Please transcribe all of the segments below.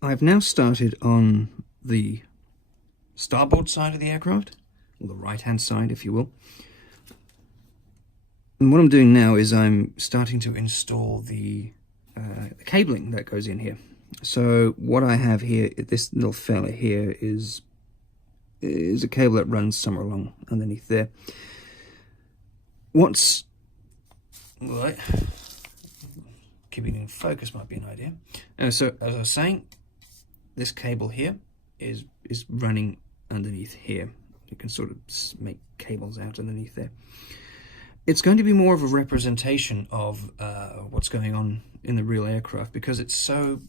I've now started on the starboard side of the aircraft, or the right-hand side, if you will. And what I'm doing now is I'm starting to install the cabling that goes in here. So what I have here, this little fella here, is a cable that runs somewhere along underneath there. What's right, keeping in focus might be an idea. So as I was saying, this cable here is running underneath here. You can sort of make cables out underneath there. It's going to be more of a representation of what's going on in the real aircraft, because it's so,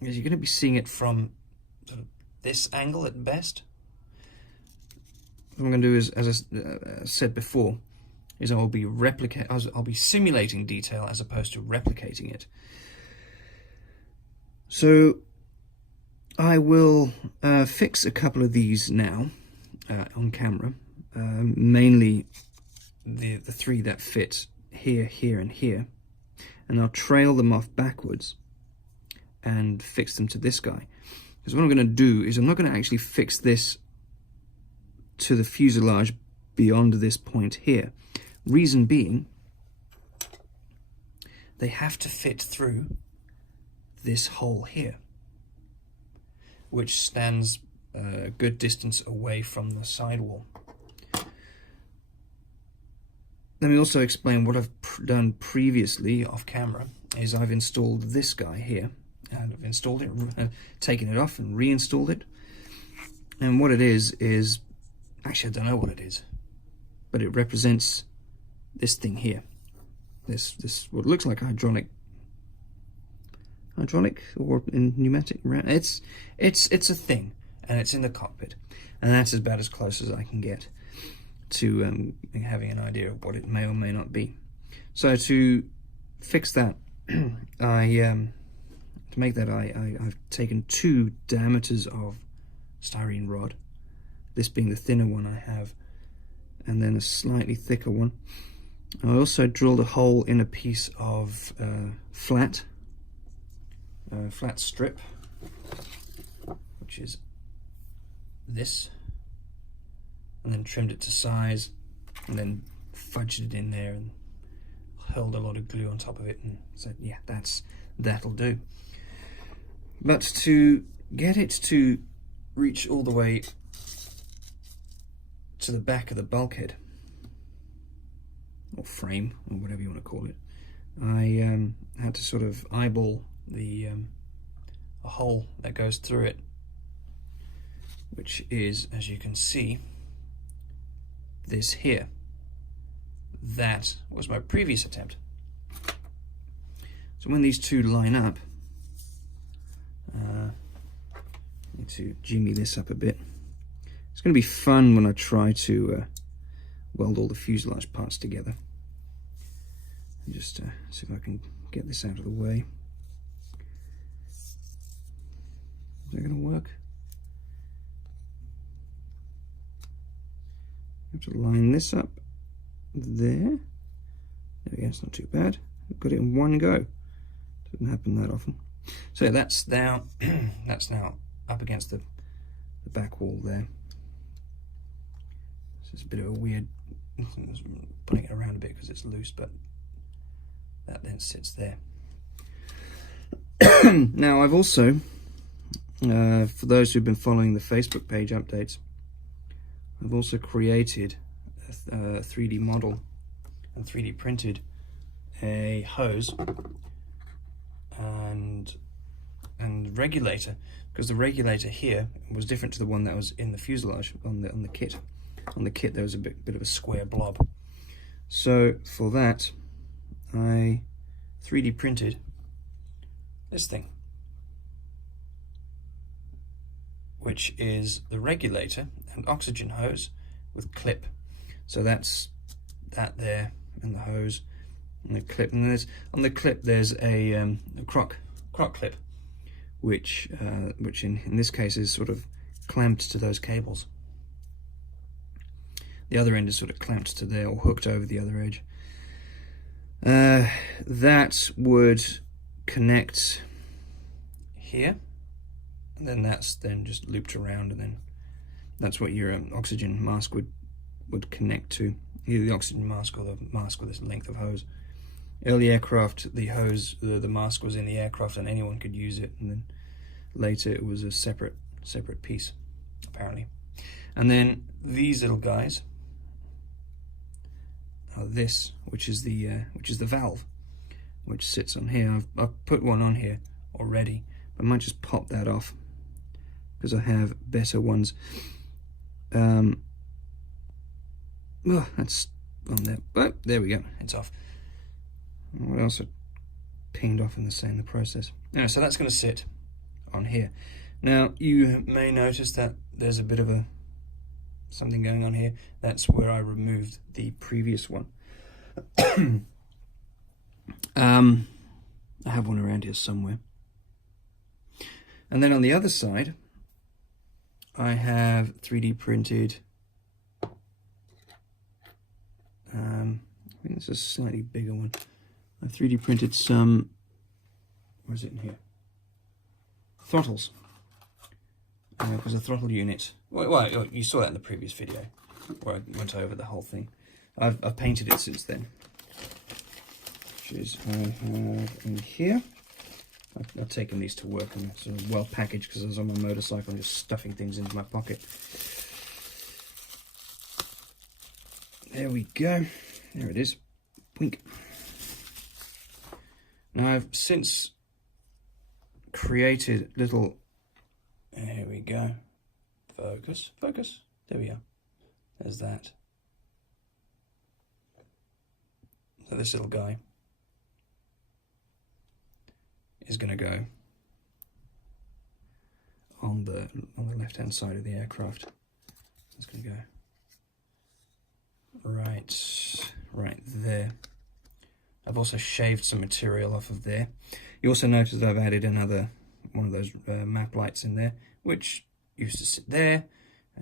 you're going to be seeing it from sort of this angle at best. What I'm going to do is, as I said before, is I'll be simulating detail as opposed to replicating it. So I will fix a couple of these now on camera, mainly the three that fit here, here, and here, and I'll trail them off backwards and fix them to this guy. Because what I'm going to do is I'm not going to actually fix this to the fuselage beyond this point here. Reason being, they have to fit through this hole here, which stands a good distance away from the sidewall. Let me also explain what I've done previously off camera. Is I've installed this guy here, and I've installed it, taken it off and reinstalled it. And what it is actually, I don't know what it is, but it represents this thing here. This what looks like hydraulic or in pneumatic. It's a thing, and it's in the cockpit, and that's about as close as I can get to having an idea of what it may or may not be. So to fix that, I've taken 2 diameters of styrene rod, this being the thinner one I have, and then a slightly thicker one. I also drilled a hole in a piece of flat strip, which is this, and then trimmed it to size, and then fudged it in there and held a lot of glue on top of it, and said, yeah, that'll do. But to get it to reach all the way to the back of the bulkhead, or frame, or whatever you want to call it, I had to sort of eyeball the a hole that goes through it, which is, as you can see, this here. That was my previous attempt. So when these two line up, I need to jimmy this up a bit. It's going to be fun when I try to weld all the fuselage parts together. And just see if I can get this out of the way. Is that going to work? I have to line this up there. There we go, it's not too bad. I've got it in one go. Doesn't happen that often. So that's now that's now up against the back wall there. So it's a bit of a weird, putting it around a bit because it's loose, but that then sits there. Now I've also, for those who've been following the Facebook page updates, I've also created a 3D model and 3D printed a hose and regulator, because the regulator here was different to the one that was in the fuselage on the kit. On the kit there was a bit of a square blob. So for that I 3D printed this thing, which is the regulator and oxygen hose with clip. So that's that there, and the hose and the clip. And there's on the clip there's a croc clip, which in this case is sort of clamped to those cables. The other end is sort of clamped to there or hooked over the other edge. That would connect here then that's then just looped around, and then that's what your oxygen mask would connect to, either the oxygen mask or the mask with this length of hose. Early aircraft, the hose, the mask was in the aircraft and anyone could use it, and then later it was a separate piece, apparently. And then these little guys are this, which is the valve, which sits on here. I've put one on here already, but I might just pop that off because I have better ones. Oh, that's on there. But there we go, it's off. What else I pinged off in the process? Now, so that's going to sit on here. Now you may notice that there's a bit of something going on here. That's where I removed the previous one. I have one around here somewhere. And then on the other side, I have 3D printed. I think it's a slightly bigger one. I've 3D printed some. Where is it in here? Throttles. Because the throttle unit. Well, you saw that in the previous video where I went over the whole thing. I've painted it since then. Which is I have in here. I've taken these to work and sort of well packaged because I was on my motorcycle and just stuffing things into my pocket. There we go. There it is. Wink. Now I've since created little. Here we go. Focus. There we are. There's that. So this little guy is going to go on the left-hand side of the aircraft. It's going to go right there. I've also shaved some material off of there. You also notice that I've added another one of those map lights in there, which used to sit there.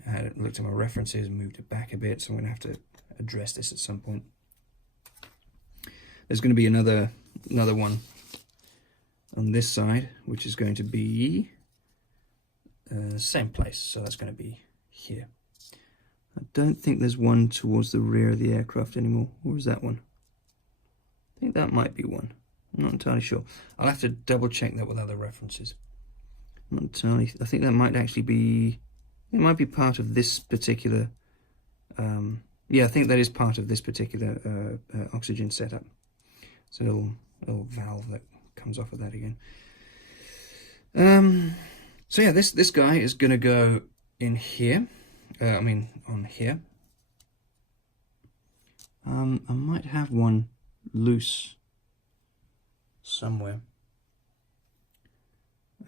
I had looked at my references and moved it back a bit, so I'm going to have to address this at some point. There's going to be another one on this side, which is going to be the same place, so that's going to be here. I don't think there's one towards the rear of the aircraft anymore. Or is that one? I think that might be one. I'm not entirely sure. I'll have to double check that with other references. I'm not entirely. I think that might actually be. It might be part of this particular. Yeah, I think that is part of this particular oxygen setup. It's a little valve that comes off of that again. So yeah, this guy is going to go in here. On here. I might have one loose somewhere.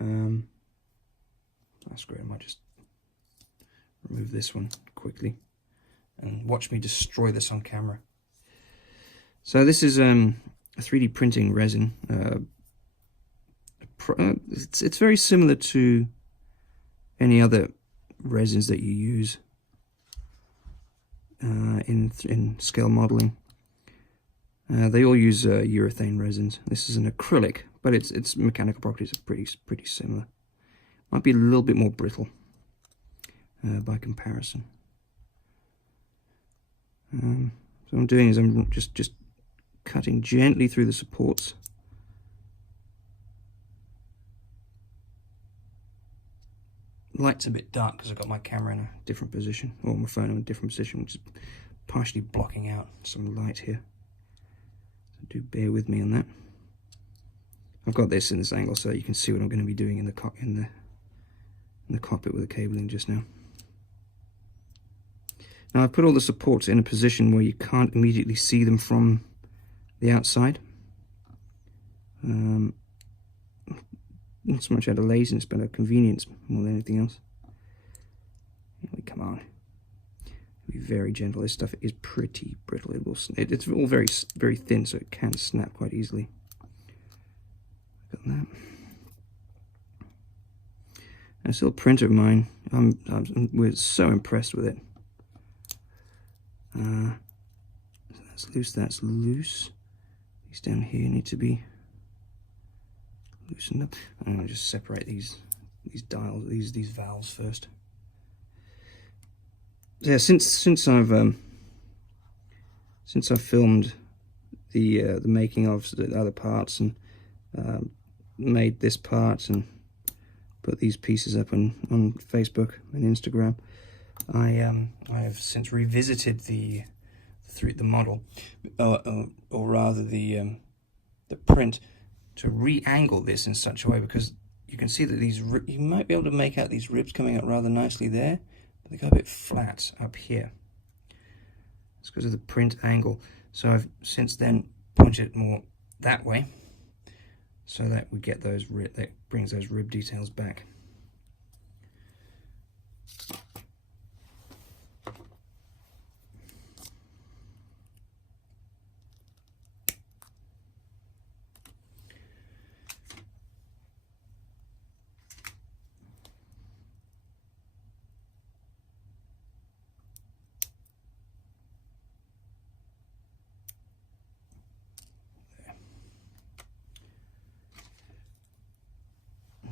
That's great. I might just remove this one quickly and watch me destroy this on camera. So this is a 3D printing resin. It's very similar to any other resins that you use in scale modeling. They all use urethane resins. This is an acrylic, but its mechanical properties are pretty similar. Might be a little bit more brittle by comparison. So what I'm doing is I'm just cutting gently through the supports. Light's a bit dark because I've got my camera in a different position, or my phone in a different position, which is partially blocking out some light here. So do bear with me on that. I've got this in this angle so you can see what I'm going to be doing in the cockpit with the cabling just now. Now I've put all the supports in a position where you can't immediately see them from the outside. Not so much out of laziness, but out of convenience more than anything else. Come on, be very gentle. This stuff is pretty brittle. It's all very thin, so it can snap quite easily. Got that. This little printer of mine, we're so impressed with it. So that's loose. That's loose. These down here need to be loosened up. I'm going to just separate these dials, these valves first. Yeah, since I've filmed the making of the other parts and made this part and put these pieces up on Facebook and Instagram, I've since revisited the model, or rather the print, to re-angle this in such a way, because you can see that you might be able to make out these ribs coming out rather nicely there, but they go a bit flat up here. It's because of the print angle. So I've since then pointed it more that way, so that we get those that brings those rib details back.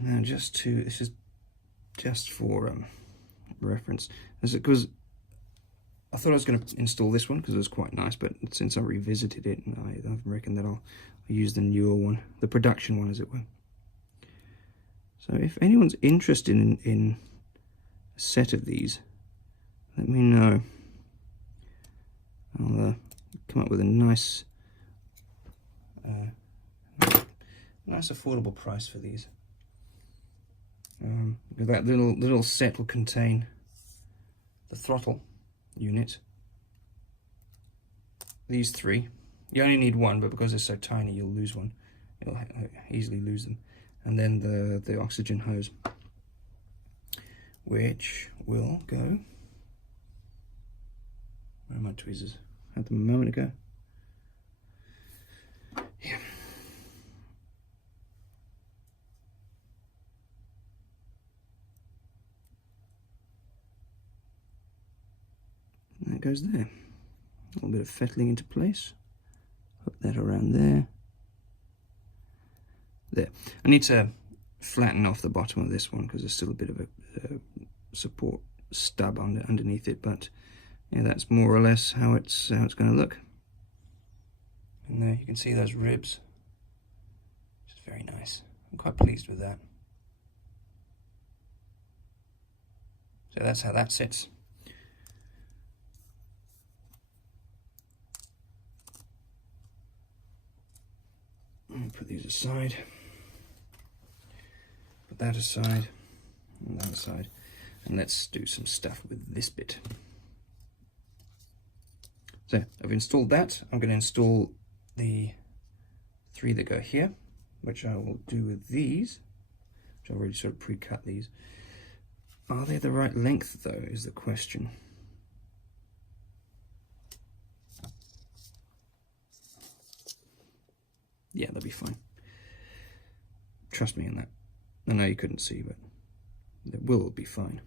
Now, this is just for reference, because I thought I was going to install this one because it was quite nice, but since I revisited it, and I reckon that I'll use the newer one, the production one, as it were. So if anyone's interested in a set of these, let me know. I'll come up with a nice affordable price for these. That little set will contain the throttle unit, these three. You only need one, but because they're so tiny, you'll lose one. You'll easily lose them. And then the oxygen hose, which will go. Where are my tweezers? Had them a moment ago. Yeah. That goes there. A little bit of fettling into place. Hook that around there. There. I need to flatten off the bottom of this one because there's still a bit of a support stub underneath it, but yeah, that's more or less how it's going to look. And there you can see those ribs, which is very nice. I'm quite pleased with that. So that's how that sits. Put these aside, put that aside, and that aside, and let's do some stuff with this bit. So I've installed that. I'm going to install the three that go here, which I will do with these, which I've already sort of pre-cut these. Are they the right length though, is the question. Yeah, they'll be fine. Trust me in that. I know you couldn't see, but they will be fine.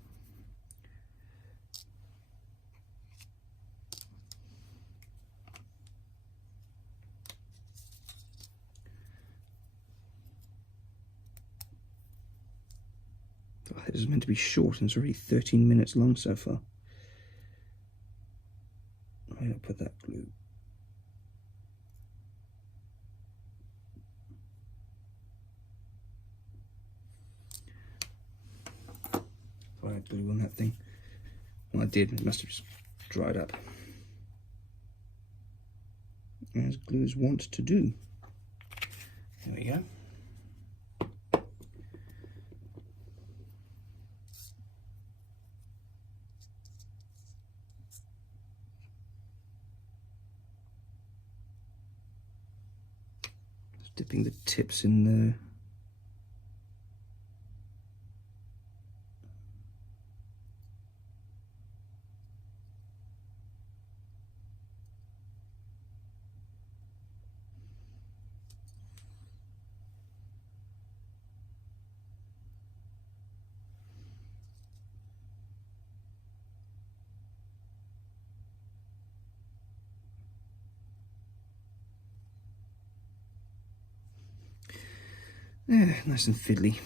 Oh, this is meant to be short, and it's already 13 minutes long so far. I'm going to put that glue. I had glue on that thing. Well, I did. It must have just dried up, as glues want to do. There we go. Just dipping the tips in there. Yeah, nice and fiddly.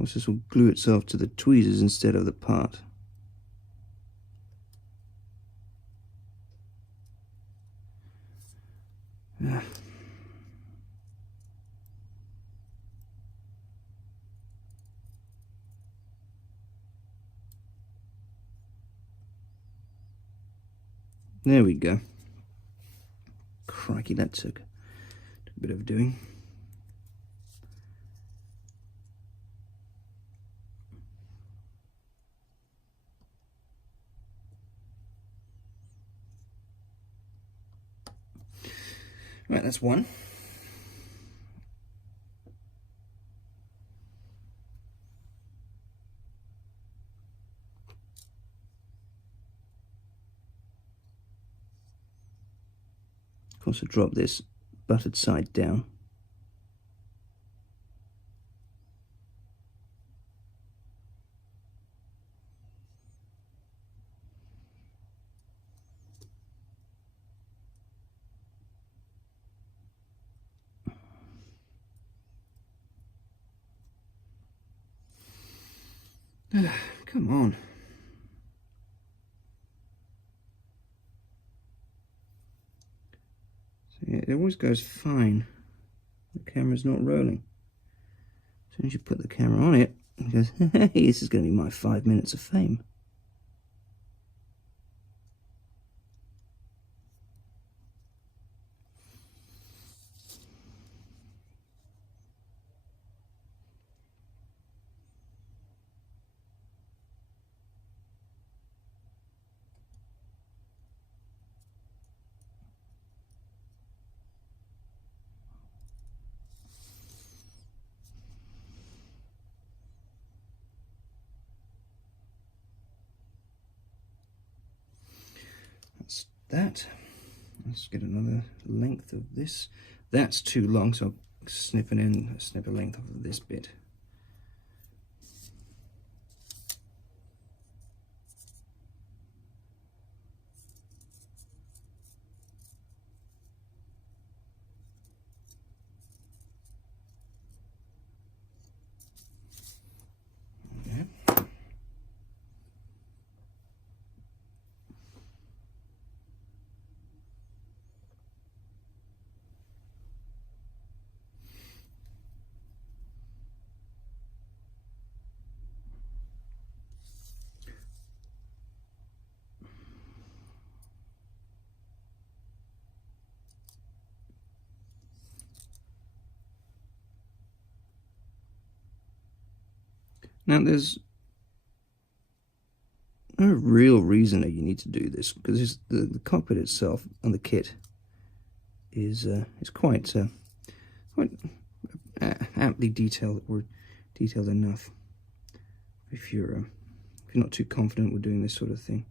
course, this will glue itself to the tweezers instead of the part. Yeah. There we go. Crikey, that took a bit of doing. Right, that's one. Of course, I drop this buttered side down. Come on. So yeah, it always goes fine. The camera's not rolling. As soon as you put the camera on it, it goes, hey, this is going to be my 5 minutes of fame. That's that. Let's get another length of this. That's too long, so I'll snip a length off of this bit. Now, there's no real reason that you need to do this, because the cockpit itself and the kit is quite aptly detailed, or detailed enough. If you're not too confident with doing this sort of thing,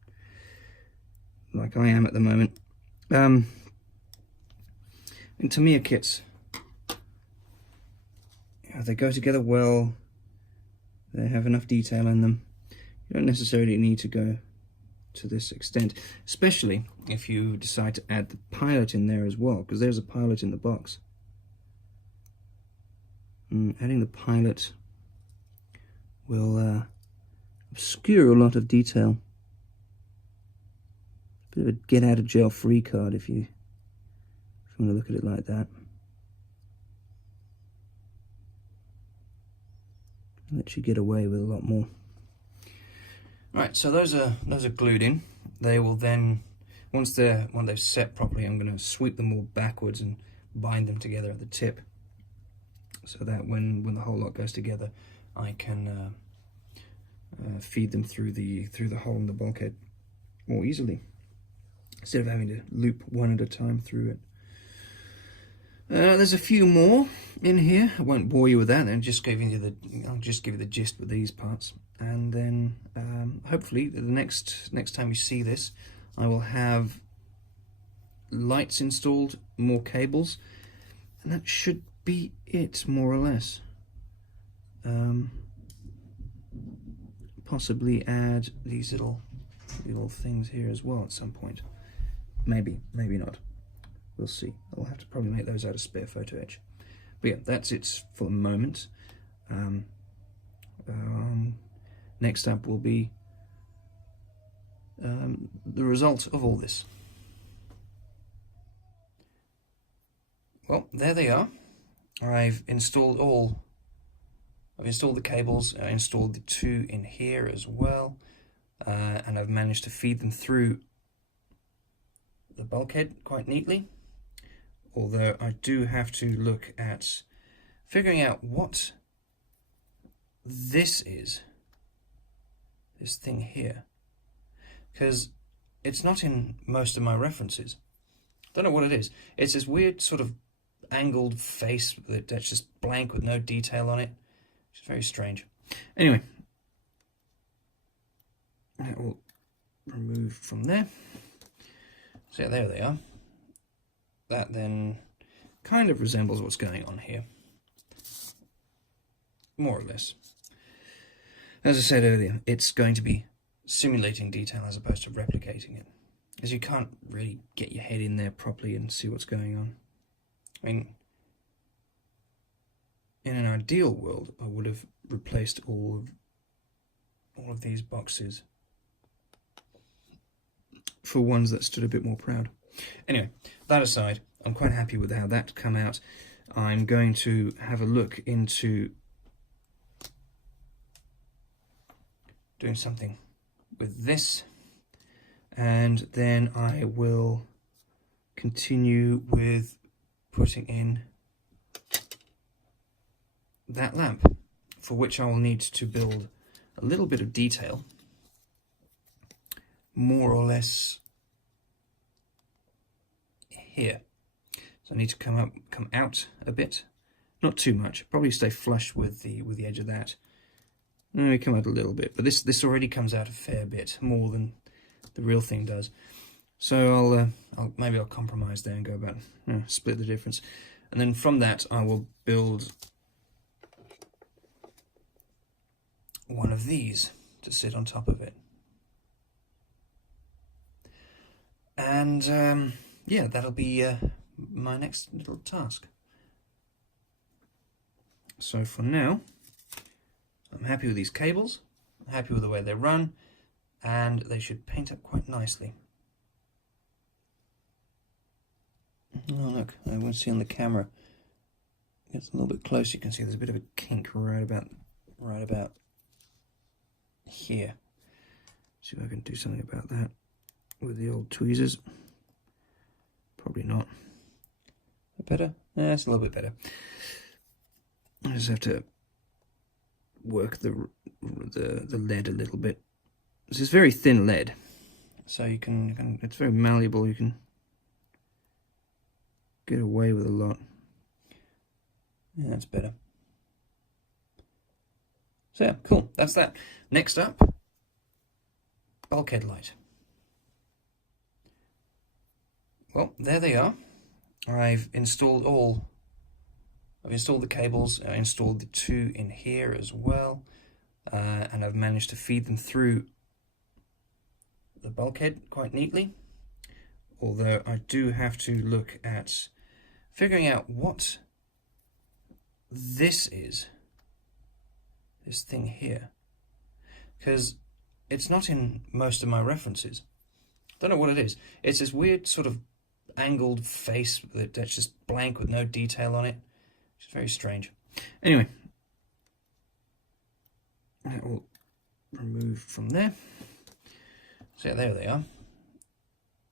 like I am at the moment. In Tamiya kits, they go together well. They have enough detail in them. You don't necessarily need to go to this extent, especially if you decide to add the pilot in there as well, because there's a pilot in the box. Adding the pilot will obscure a lot of detail. A bit of a get out of jail free card if you want to look at it like that. Lets you get away with a lot more. Right, so those are glued in. They will then, once they've set properly, I'm going to sweep them all backwards and bind them together at the tip, so that when the whole lot goes together, I can feed them through the hole in the bulkhead more easily, instead of having to loop one at a time through it. There's a few more in here. I won't bore you with that. I'll just give you the gist with these parts, and then hopefully the next time we see this, I will have lights installed, more cables, and that should be it, more or less. Possibly add these little things here as well at some point. Maybe not. We'll see. I'll have to probably make those out of spare photo etch. But yeah, that's it for the moment. Next up will be the result of all this. Well, there they are. I've installed the cables, I installed the two in here as well, and I've managed to feed them through the bulkhead quite neatly, although I do have to look at figuring out what this is, this thing here, because it's not in most of my references. Don't know what it is. It's this weird sort of angled face that's just blank with no detail on it. It's very strange. Anyway, that will remove from there. So yeah, there they are. That then kind of resembles what's going on here, more or less. As I said earlier, it's going to be simulating detail as opposed to replicating it, as you can't really get your head in there properly and see what's going on. I mean, in an ideal world, I would have replaced all of these boxes for ones that stood a bit more proud. Anyway, that aside, I'm quite happy with how that come out. I'm going to have a look into doing something with this, and then I will continue with putting in that lamp, for which I will need to build a little bit of detail, more or less here. So I need to come out a bit, not too much, probably stay flush with the edge of that. No, come out a little bit, but this already comes out a fair bit more than the real thing does. So maybe I'll compromise there and go about split the difference, and then from that I will build one of these to sit on top of it. And yeah, that'll be my next little task. So for now, I'm happy with these cables, I'm happy with the way they run, and they should paint up quite nicely. Oh look, I won't see on the camera. It's a little bit closer, you can see there's a bit of a kink right about here. See if I can do something about that with the old tweezers. Probably not. Better? Yeah, it's a little bit better. I just have to work the lead a little bit. This is very thin lead, so you can it's very malleable. You can get away with a lot. Yeah, that's better. So yeah, cool. That's that. Next up, bulkhead light. Well, there they are. I've installed the cables, I installed the two in here as well, and I've managed to feed them through the bulkhead quite neatly, although I do have to look at figuring out what this is, this thing here, because it's not in most of my references. Don't know what it is. It's this weird sort of angled face that's just blank with no detail on it. It's very strange. Anyway, that will remove from there. So yeah, there they are.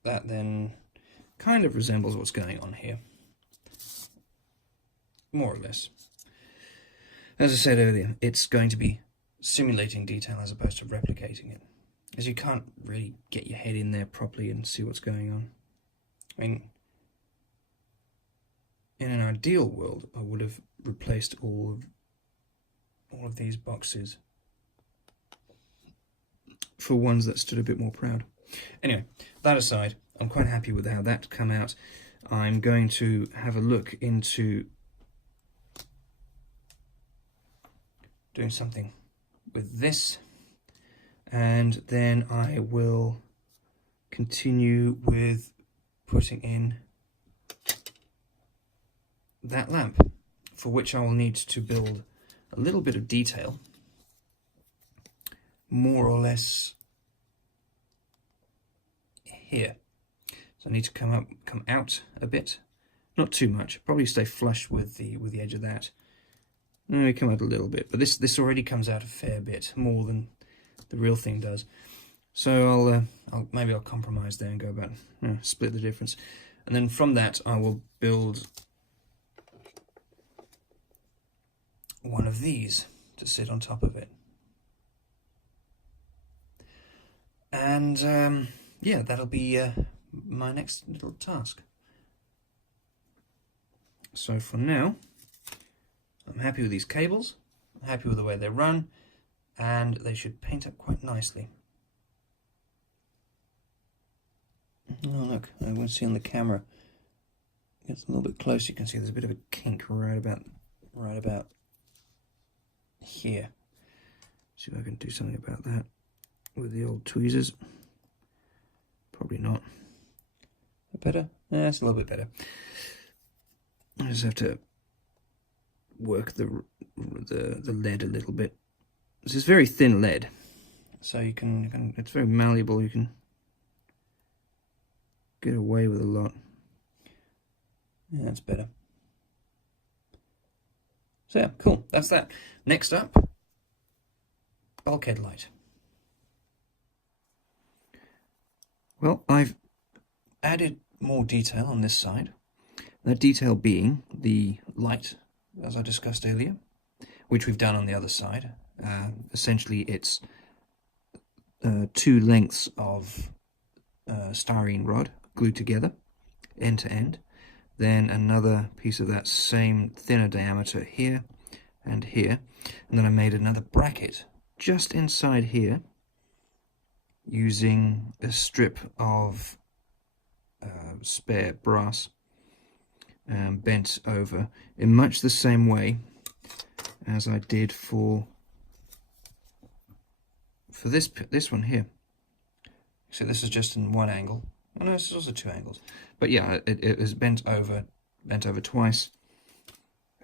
That then kind of resembles what's going on here, more or less. As I said earlier, it's going to be simulating detail as opposed to replicating it, as you can't really get your head in there properly and see what's going on. I mean, in an ideal world, I would have replaced all of these boxes for ones that stood a bit more proud. Anyway, that aside, I'm quite happy with how that come out. I'm going to have a look into doing something with this, and then I will continue with putting in that lamp, for which I will need to build a little bit of detail, more or less here. So I need to come out a bit, not too much. Probably stay flush with the edge of that. No, come out a little bit, but this already comes out a fair bit more than the real thing does. So maybe I'll compromise there and go about split the difference, and then from that I will build one of these to sit on top of it. And yeah, that'll be my next little task. So for now, I'm happy with these cables, I'm happy with the way they run, and they should paint up quite nicely. Oh look, I won't see on the camera. It's a little bit closer, you can see there's a bit of a kink right about here. See if I can do something about that with the old tweezers. Probably not. Better? Yeah, it's a little bit better. I just have to work the lead a little bit. This is very thin lead, so you can it's very malleable. You can get away with a lot. Yeah, that's better. So yeah, cool. That's that. Next up, bulkhead light. Well, I've added more detail on this side. That detail being the light, as I discussed earlier, which we've done on the other side. Essentially, it's 2 lengths of styrene rod glued together, end to end. Then another piece of that same thinner diameter here and here. And then I made another bracket just inside here using a strip of spare brass bent over in much the same way as I did for this one here. So this is just in one angle. Oh no, this is also 2 angles. But yeah, it is bent over twice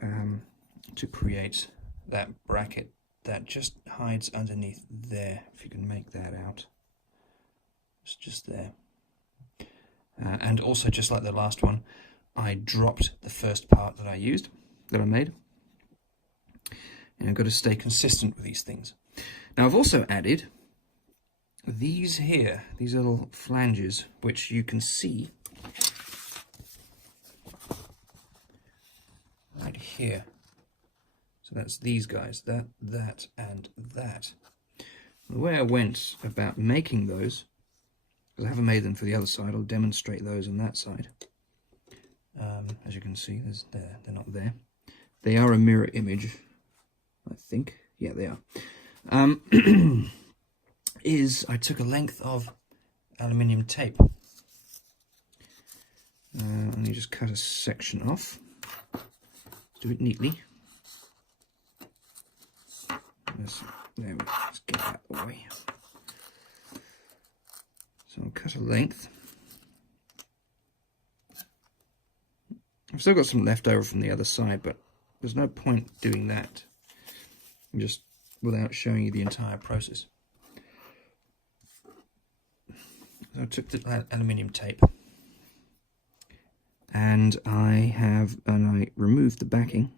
to create that bracket that just hides underneath there. If you can make that out, it's just there. And also, just like the last one, I dropped the first part that I made. And I've got to stay consistent with these things. Now I've also added these here, these little flanges, which you can see right here. So that's these guys, that, and that. The way I went about making those, because I haven't made them for the other side, I'll demonstrate those on that side. As you can see, they're not there. They are a mirror image, I think. Yeah, they are. Is I took a length of aluminium tape. And you just cut a section off. Do it neatly. Let's get that out of the way. So I'll cut a length. I've still got some left over from the other side, but there's no point doing that just without showing you the entire process. So I took the aluminium tape and I removed the backing.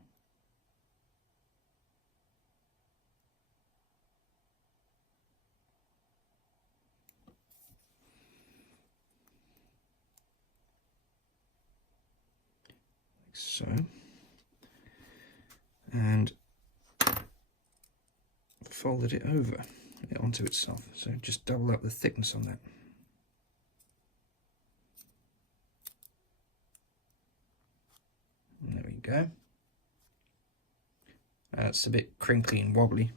So, and folded it over onto itself. So just double up the thickness on that. And there we go. It's a bit crinkly and wobbly.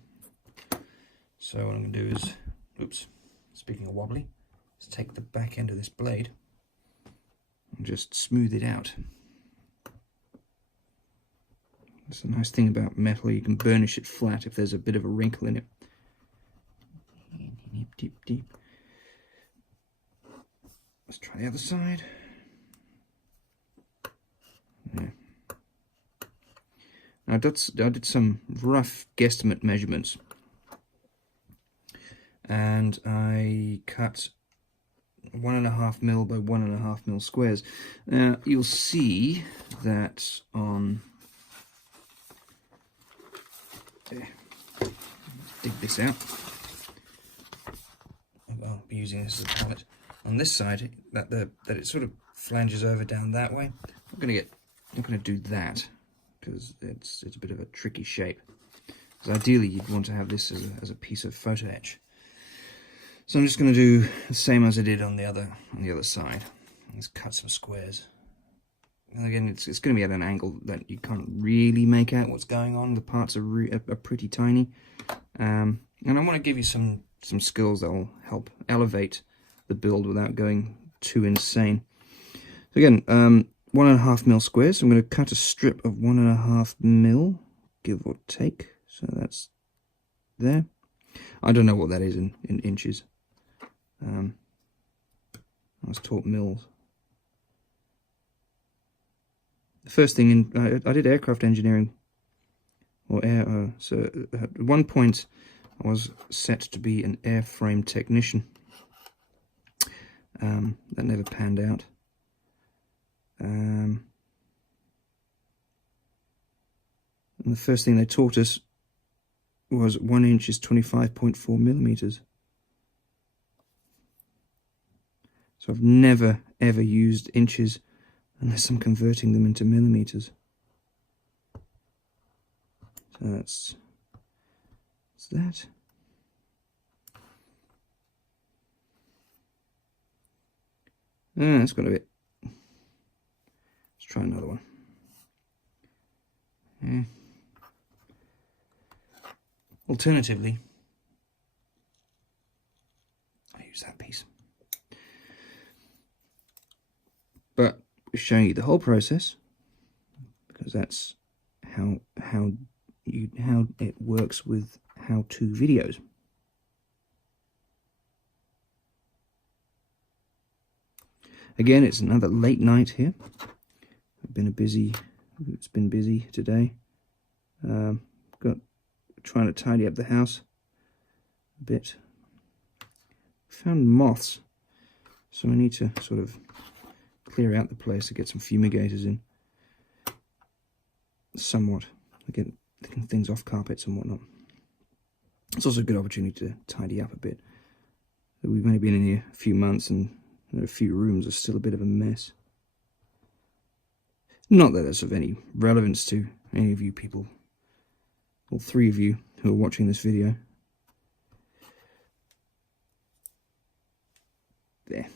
So what I'm going to do is, oops, speaking of wobbly, let's take the back end of this blade and just smooth it out. That's the nice thing about metal, you can burnish it flat if there's a bit of a wrinkle in it. Deep, deep. Let's try the other side. Yeah. Now I did some rough guesstimate measurements. and I cut 1.5 mil by 1.5 mil squares. Now you'll see that on there. Dig this out. I'll be using this as a palette. On this side, that it sort of flanges over down that way. I'm not going to do that because it's a bit of a tricky shape. Because ideally, you'd want to have this as a piece of photo etch. So I'm just going to do the same as I did on the other side. Just cut some squares. And again, it's going to be at an angle that you can't really make out what's going on. The parts are pretty tiny, and I want to give you some skills that will help elevate the build without going too insane. So again, 1.5 mil squares. So I'm going to cut a strip of 1.5 mil, give or take. So that's there. I don't know what that is in inches. I was taught mils. The first thing I did aircraft engineering, or air. So at one point, I was set to be an airframe technician. That never panned out. And the first thing they taught us was 1 inch is 25.4 millimeters. So I've never ever used inches unless I'm converting them into millimeters. So that's that. That's got a bit. Let's try another one. Yeah. Alternatively, I use that piece. But we're showing you the whole process because that's how it works with how-to videos. Again, it's another late night here. It's been busy today. Trying to tidy up the house a bit. Found moths, so I need to sort of clear out the place to get some fumigators in. Somewhat, to get things off carpets and whatnot. It's also a good opportunity to tidy up a bit. We've only been in here a few months and a few rooms are still a bit of a mess. Not that that's of any relevance to any of you people, all three of you who are watching this video. There.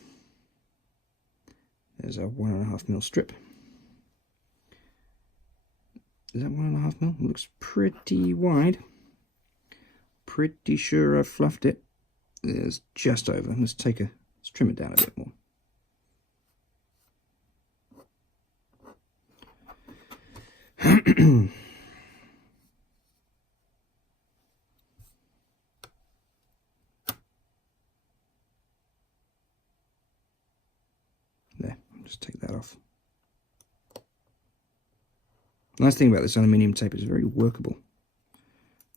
There's a 1.5 mil strip. Is that 1.5 mil? It looks pretty wide. Pretty sure I fluffed it. It's just over. Let's trim it down a bit more. There, just take that off. Nice thing about this aluminium tape is it's very workable.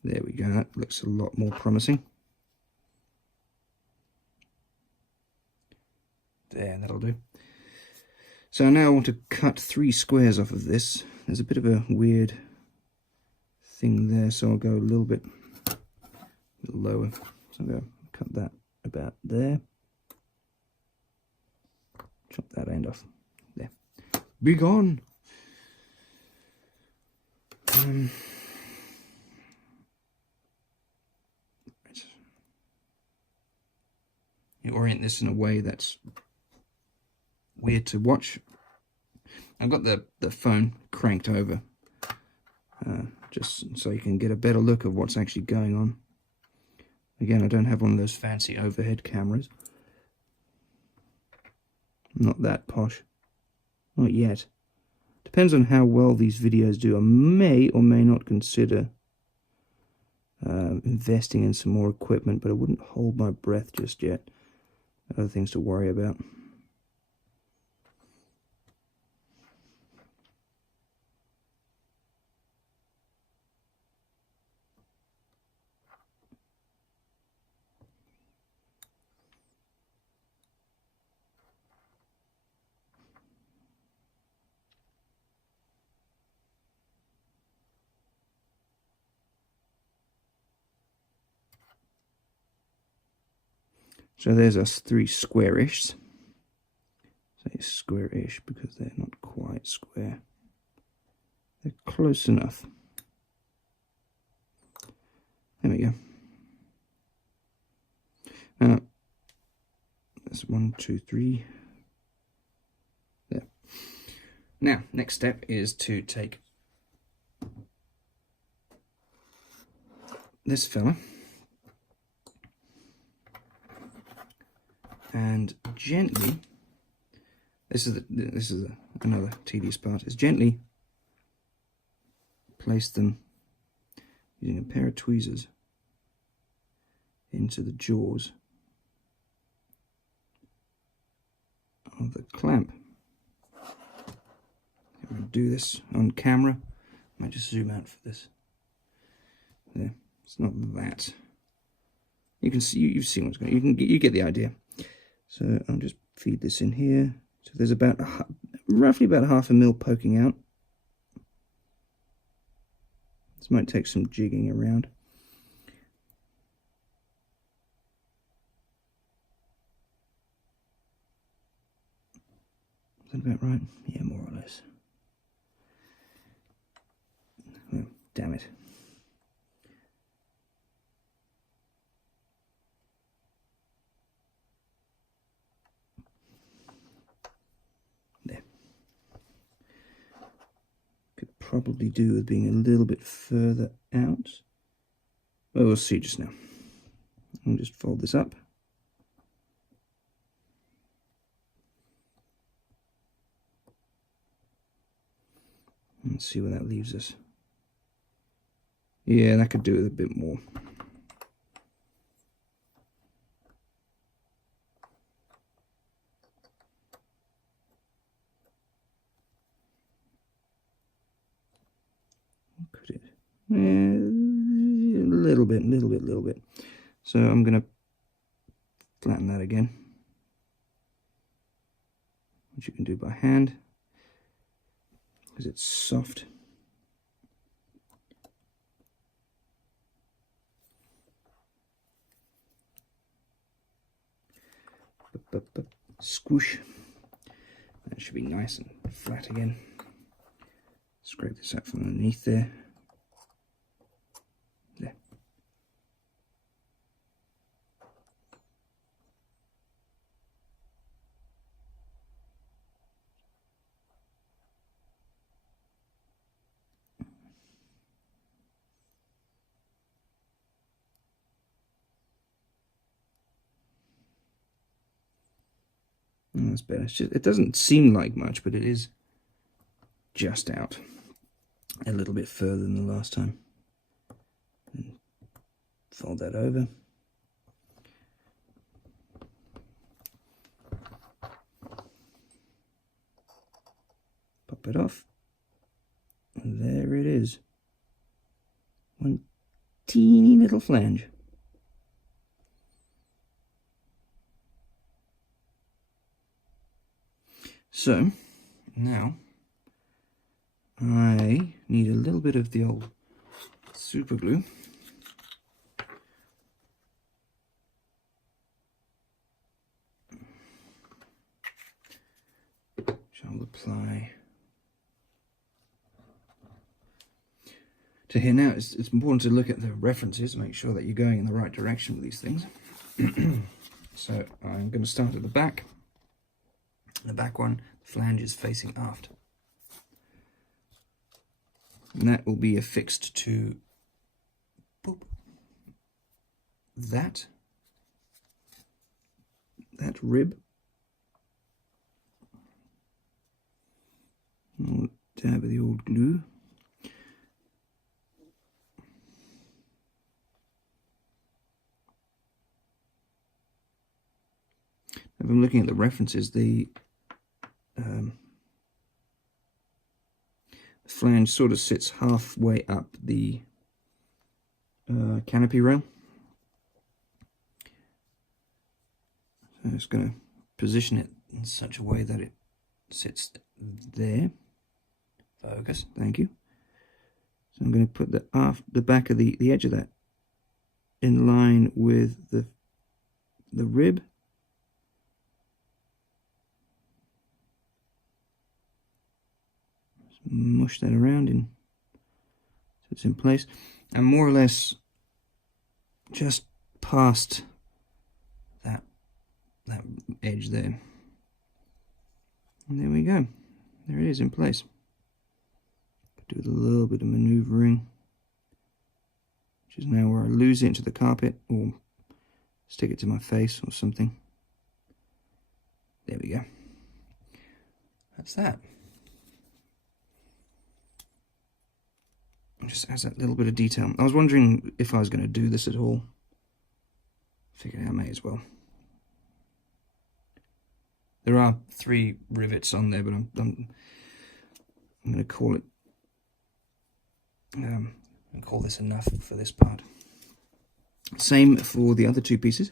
There we go, that looks a lot more promising. There, that'll do. So now I want to cut 3 squares off of this. There's a bit of a weird thing there, so I'll go a little bit lower. So I'm going to cut that about there. Chop that end off. There. Be gone! You orient this in a way that's weird to watch. I've got the phone cranked over just so you can get a better look of what's actually going on. Again, I don't have one of those fancy overhead cameras. Not that posh. Not yet. Depends on how well these videos do. I may or may not consider investing in some more equipment, but I wouldn't hold my breath just yet. Other things to worry about. So there's us 3 squarish. Say squarish because they're not quite square. They're close enough. There we go. Now, that's 1, 2, 3. There. Now, next step is to take this fella and gently, this is another tedious part, is gently place them using a pair of tweezers into the jaws of the clamp. I'm going to do this on camera. I might just zoom out for this. There, it's not that. You can see, you've seen what's going on. You get the idea. So I'll just feed this in here. So there's about roughly about 1/2 mil poking out. This might take some jigging around. Is that about right? Yeah, more or less. Oh, damn it. There. Could probably do with being a little bit further out. Well, we'll see just now. I'll just fold this up. And see where that leaves us. Yeah, that could do with a bit more. Could it? A little bit. So I'm going to flatten that again, which you can do by hand, because it's soft. Squish. That should be nice and flat again. Scrape this out from underneath there. There. That's better. It's just, it doesn't seem like much, but it is just out a little bit further than the last time. And fold that over. Pop it off. And there it is. One teeny little flange. So, now, I need a little bit of the old super glue. Which I'll apply to here. Now, it's important to look at the references, make sure that you're going in the right direction with these things. So, I'm going to start at the back. The back one, the flange is facing aft. And that will be affixed to boop, that rib. I'll dab of the old glue. If I'm looking at the references, the flange sort of sits halfway up the canopy rail. So I'm just going to position it in such a way that it sits there. Focus, thank you. So I'm going to put the back of the edge of that in line with the rib, mush that around in so it's in place, and more or less just past that edge there. And there we go. There it is in place. Do a little bit of maneuvering, which is now where I lose it into the carpet or stick it to my face or something. There we go. That's that. It just adds that little bit of detail. I was wondering if I was going to do this at all. Figured I may as well. There are 3 rivets on there, but I'm going to call it. And call this enough for this part. Same for the other 2 pieces.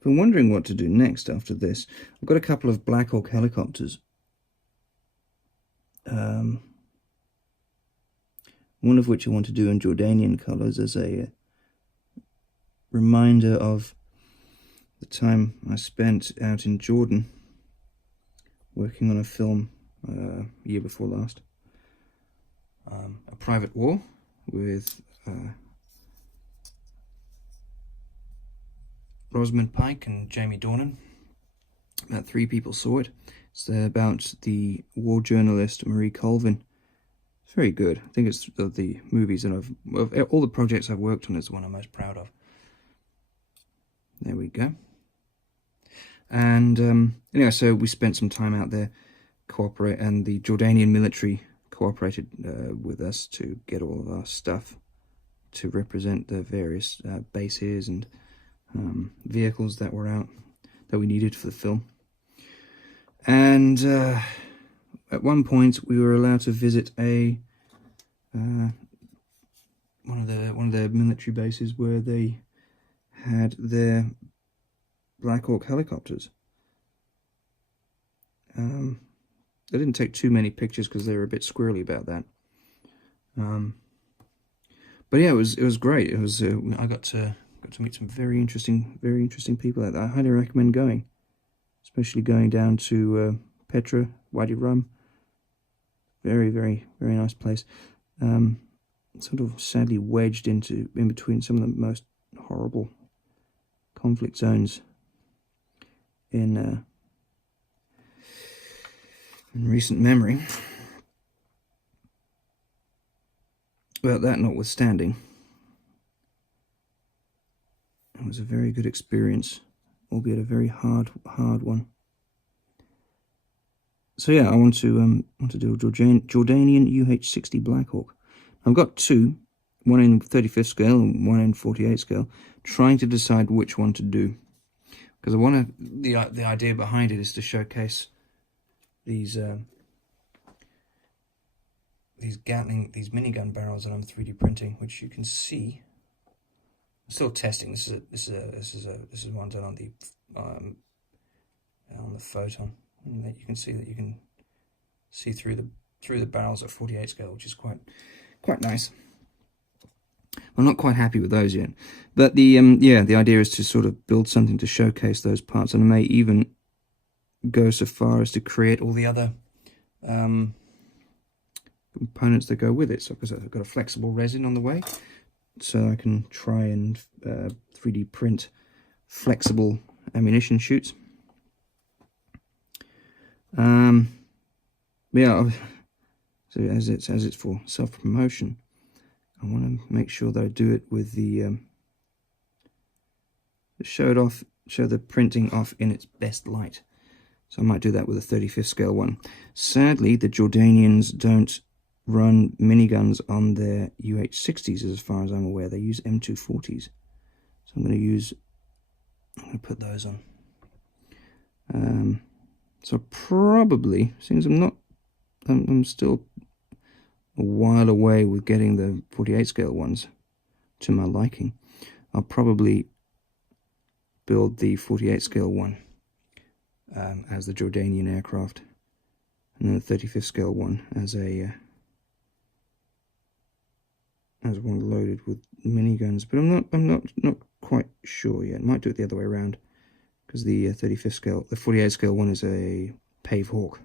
I've been wondering what to do next after this. I've got a couple of Black Hawk helicopters. One of which I want to do in Jordanian colours as a reminder of the time I spent out in Jordan working on a film year before last. A Private War with Rosamund Pike and Jamie Dornan. About 3 people saw it. It's about the war journalist Marie Colvin. It's very good. I think it's of the movies that of all the projects I've worked on, it's the one I'm most proud of. There we go. And anyway, so we spent some time out there, and the Jordanian military cooperated with us to get all of our stuff to represent the various bases and vehicles that were out that we needed for the film. And at one point we were allowed to visit a one of their military bases where they had their Black Hawk helicopters. They didn't take too many pictures because they were a bit squirrely about that. But yeah, it was great. It was I got to meet some very interesting people out there. I highly recommend going, especially going down to Petra, Wadi Rum. Very nice place. Sort of sadly wedged in between some of the most horrible conflict zones in recent memory. But that notwithstanding, it was a very good experience, albeit a very hard one. So yeah, I want to do a Jordanian UH-60 Black Hawk. I've got 2, one in 35th scale and one in 48 scale, trying to decide which one to do, because I want to. The idea behind it is to showcase these minigun barrels that I'm 3D printing, which you can see. I'm still testing. This is one done on the photon. And that you can see you can see through the barrels at 48 scale, which is quite nice. I'm not quite happy with those yet, but the idea is to sort of build something to showcase those parts, and I may even go so far as to create all the other components that go with it. So because I've got a flexible resin on the way, so I can try and 3D print flexible ammunition chutes. Yeah, so as it's for self-promotion, I want to make sure that I do it with the show it off show the printing off in its best light. So I might do that with a 35th scale one. Sadly, the Jordanians don't run miniguns on their UH-60s as far as I'm aware. They use M240s. So I'm going to put those on. So probably, since I'm still a while away with getting the 48 scale ones to my liking, I'll probably build the 48 scale one as the Jordanian aircraft, and then the 35th scale one as one loaded with miniguns. But I'm not quite sure yet. Might do it the other way around, because the 35th scale, the 48 scale one is a Pave Hawk,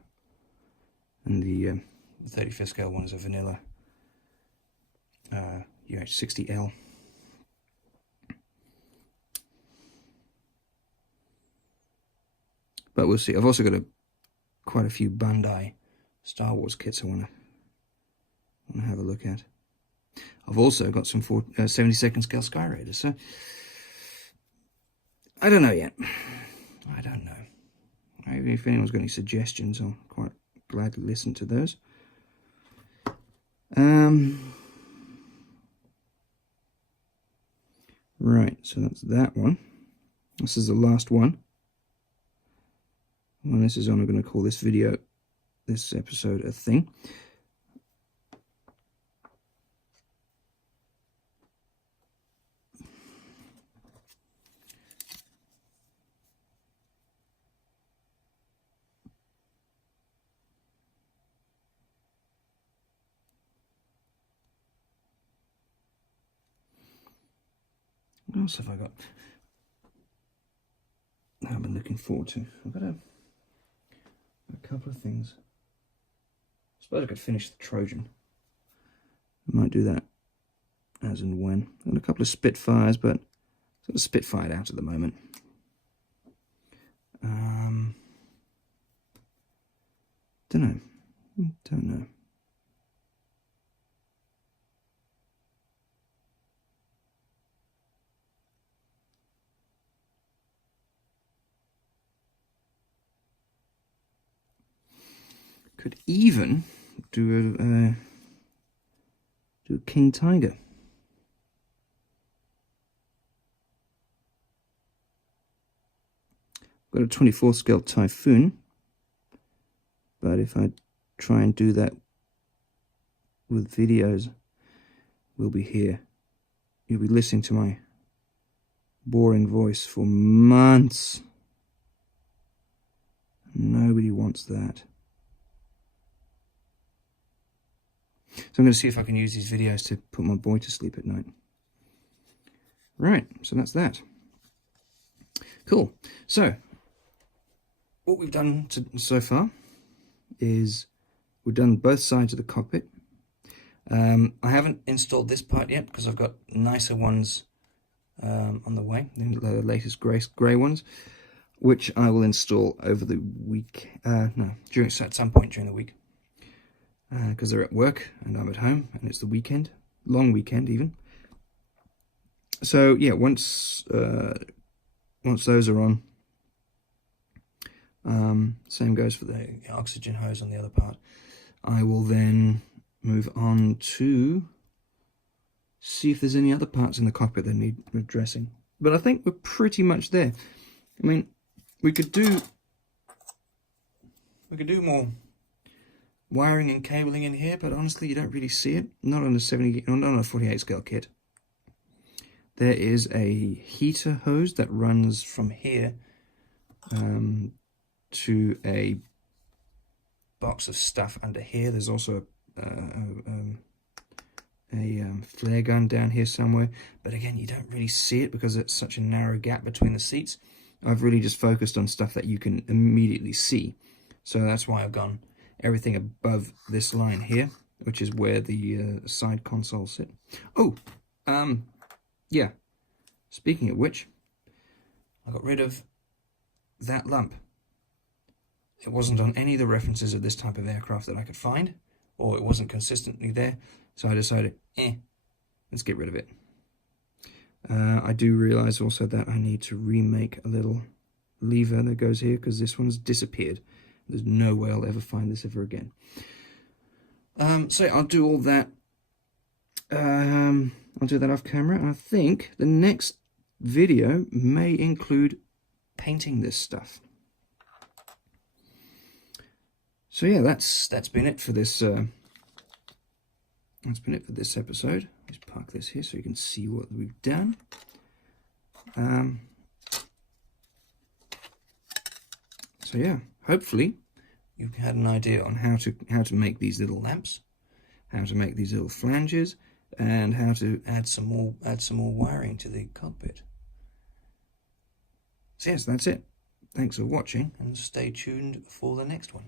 and the 35th scale one is a vanilla UH-60L. But we'll see. I've also got quite a few Bandai Star Wars kits I want to have a look at. I've also got some 72nd scale Sky Raiders. So I don't know yet. I don't know. If anyone's got any suggestions, I'll quite gladly listen to those. Right, so that's that one. This is the last one. When this is on, I'm going to call this episode a thing. What else have I got that I've been looking forward to? I've got a couple of things. I suppose I could finish the Trojan. I might do that as and when. Got a couple of Spitfires, but sort of Spitfired out at the moment. Don't know. Could even do a King Tiger. Got a 24 scale Typhoon, but if I try and do that with videos, we'll be here. You'll be listening to my boring voice for months. Nobody wants that. So I'm going to see if I can use these videos to put my boy to sleep at night. Right, so that's that. Cool. So, what we've done so far is we've done both sides of the cockpit. I haven't installed this part yet because I've got nicer ones on the way, the latest grey ones, which I will install over the week. At some point during the week. Because they're at work and I'm at home and it's the weekend, long weekend even. So yeah, once those are on, same goes for the oxygen hose on the other part. I will then move on to see if there's any other parts in the cockpit that need addressing. But I think we're pretty much there. I mean, we could do more wiring and cabling in here, but honestly you don't really see it. Not on a 48 scale kit. There is a heater hose that runs from here to a box of stuff under here. There's also a flare gun down here somewhere, but again you don't really see it because it's such a narrow gap between the seats. I've really just focused on stuff that you can immediately see, so that's why I've gone everything above this line here, which is where the side consoles sit. Yeah. Speaking of which, I got rid of that lump. It wasn't on any of the references of this type of aircraft that I could find, or it wasn't consistently there, so I decided, let's get rid of it. I do realize also that I need to remake a little lever that goes here, because this one's disappeared. There's no way I'll ever find this ever again. So I'll do all that. I'll do that off camera, and I think the next video may include painting this stuff. So yeah, that's been it for this. That's been it for this episode. Let's park this here so you can see what we've done. So yeah, hopefully you've had an idea on how to make these little lamps, how to make these little flanges, and how to add some more wiring to the cockpit. So yes, that's it. Thanks for watching, and stay tuned for the next one.